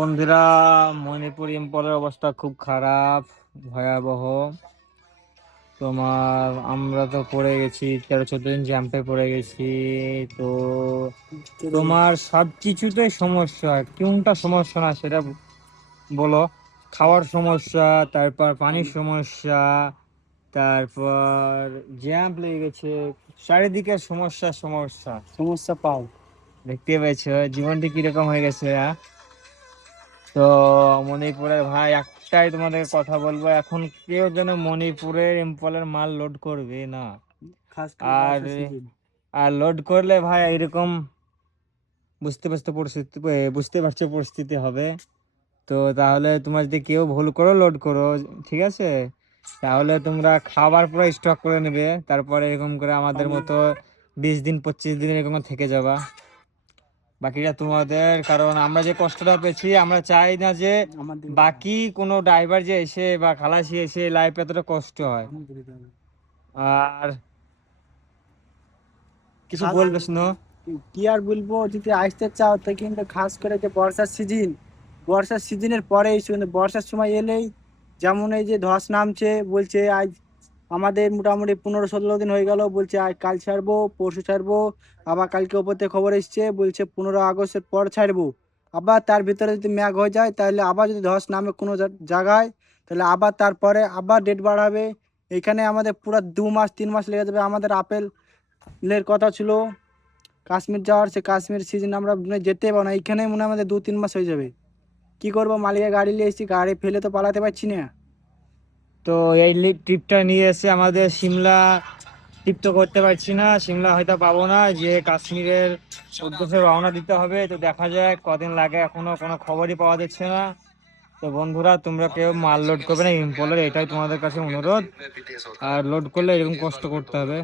বন্ধুরা, মণিপুর ইম্ফলের অবস্থা খুব খারাপ, ভয়াবহ। আমরা তো পড়ে গেছি, 13-14 দিন জ্যাম্পে পড়ে গেছি। তো তোমার সব কিছুতেই সমস্যা, কোনটা সমস্যা না সেটা বলো। খাওয়ার সমস্যা, তারপর পানির সমস্যা, তারপর জ্যাম্প লেগে গেছে, চারিদিকে সমস্যা সমস্যা সমস্যা পাও। দেখতে পেয়েছো জীবনটি কিরকম হয়ে গেছে। তো মণিপুরের ভাই একটাই তোমাদের কথা বলবো, এখন কেউ যেন মণিপুরের ইম্ফলের মাল লোড করবে না। আর আর লোড করলে ভাই এরকম বুঝতে পারছো পরিস্থিতি হবে। তো তাহলে তোমরা যদি কেউ ভুল করো লোড করো, ঠিক আছে, তাহলে তোমরা খাবার পুরো স্টক করে নেবে, তারপরে এরকম করে আমাদের মতো 20 দিন 25 দিন এরকম থেকে যাবা। বাকিটা তোমাদের, কারণ আমরা যে কষ্টটা পেয়েছি আমরা চাই না যে বাকি কোনো ড্রাইভার যে এসে বা খালাসি এসে লাইফে এতটা কষ্ট হয়। আর কিছু বলবে শুনো। কি আর বলবো, যদি আসতে চাও তো কিন্তু খাস করে যে বর্ষার সিজনের পরে বর্ষার সময় এলেই যেমন এই যে ধস নামছে, বলছে আজ আমাদের মোটামুটি 15-16 দিন হয়ে গেল, বলছে আজ কাল ছাড়বো পরশু ছাড়বো, আবার কালকে ওপর থেকে খবর এসছে বলছে 15 আগস্টের পর ছাড়বো। আবার তার ভিতরে যদি মেঘ হয়ে যায় তাহলে আবার যদি ধস নামে কোনো জায়গায়, তাহলে আবার তারপরে আবার ডেট বাড়াবে। এখানে আমাদের পুরো 2 মাস 3 মাস লেগে যাবে। আমাদের আপেলের কথা ছিল কাশ্মীর যাওয়ার, সে কাশ্মীর সিজন আমরা যেতে পারবো না, এইখানে মনে হয় আমাদের 2-3 মাস হয়ে যাবে। কি করবো, মালিকের গাড়ি নিয়ে এসেছি, গাড়ি ফেলে তো পালাতে পারছি না। তো এই ট্রিপটা নিয়ে এসে আমাদের সিমলা ট্রিপ তো করতে পারছি না, সিমলা হয়তো পাবো না, যে কাশ্মীরের উদ্দেশ্যে রওনা দিতে হবে। তো দেখা যায় কদিন লাগে, এখনো কোনো খবরই পাওয়া যাচ্ছে না। তো বন্ধুরা, তোমরা কেউ মাল লোড করবে না ইম্পলের, এটাই তোমাদের কাছে অনুরোধ। আর লোড করলে এরকম কষ্ট করতে হবে।